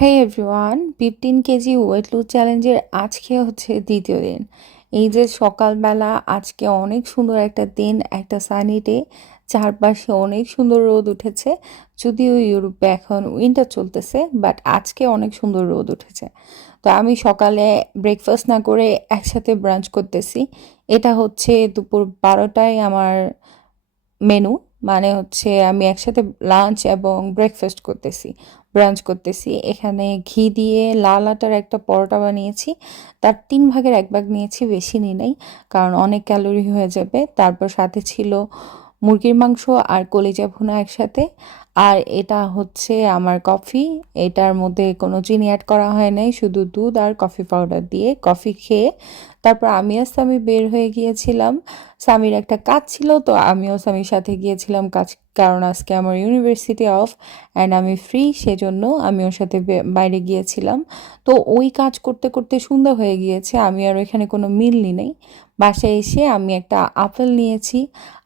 হেই everyone, 15 KG weight lose চ্যালেঞ্জের আজকে হচ্ছে দ্বিতীয় দিন। এই যে সকালবেলা আজকে অনেক সুন্দর একটা দিন, একটা সানি ডে, চারপাশে অনেক সুন্দর রোদ উঠেছে। যদিও ইউরোপে এখন উইন্টার চলতেছে, বাট আজকে অনেক সুন্দর রোদ উঠেছে। তো আমি সকালে ব্রেকফাস্ট না করে একসাথে ব্রাঞ্চ করতেছি। এটা হচ্ছে দুপুর 12টায় আমার মেনু, মানে হচ্ছে আমি একসাথে লাঞ্চ এবং ব্রেকফাস্ট করতেছি, ব্রাঞ্চ করতেছি। এখানে ঘি দিয়ে লাল আটার একটা পরোটা বানিয়েছি, তার 3 ভাগের 1 ভাগ নিয়েছি, বেশি নিই নাই কারণ অনেক ক্যালোরি হয়ে যাবে। তারপর সাথে ছিল মুরগির মাংস আর কলিজা ভুনা একসাথে। আর এটা হচ্ছে আমার কফি, এটার মধ্যে কোনো চিনি অ্যাড করা হয় নাই, শুধু দুধ আর কফি পাউডার দিয়ে কফি খেয়ে তারপর আমি আর সামি বের হয়ে গিয়েছিলাম। সামির একটা কাজ ছিল, তো আমিও সামির সাথে গিয়েছিলাম কাজ, কারণ আজকে আমার ইউনিভার্সিটি অফ অ্যান্ড আমি ফ্রি, সেজন্য আমি ওর সাথে বাইরে গিয়েছিলাম। তো ওই কাজ করতে করতে সন্ধ্যা হয়ে গিয়েছে, আমি আর ওইখানে কোনো মিল নি নেই। বাসায় এসে আমি একটা আপেল নিয়েছি,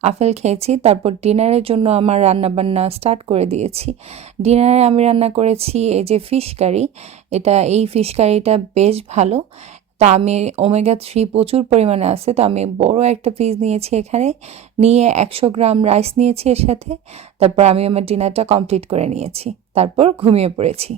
আপেল খেয়েছি। তারপর ডিনারের জন্য আমার রান্নাবান্না স্টার্ট করে দিয়েছি। ডিনারে আমি রান্না করেছি এই যে ফিশ কারি। এই ফিশ কারিটা বেশ ভালো। তা আমি ওমেগা 3 প্রচুর পরিমাণে আছে, তো আমি বড় একটা পিস নিয়েছি এখানে, নিয়ে 100 গ্রাম রাইস নিয়েছি এর সাথে। তারপর আমি আমার ডিনারটা কমপ্লিট করে নিয়েছি, তারপর ঘুমিয়ে পড়েছি।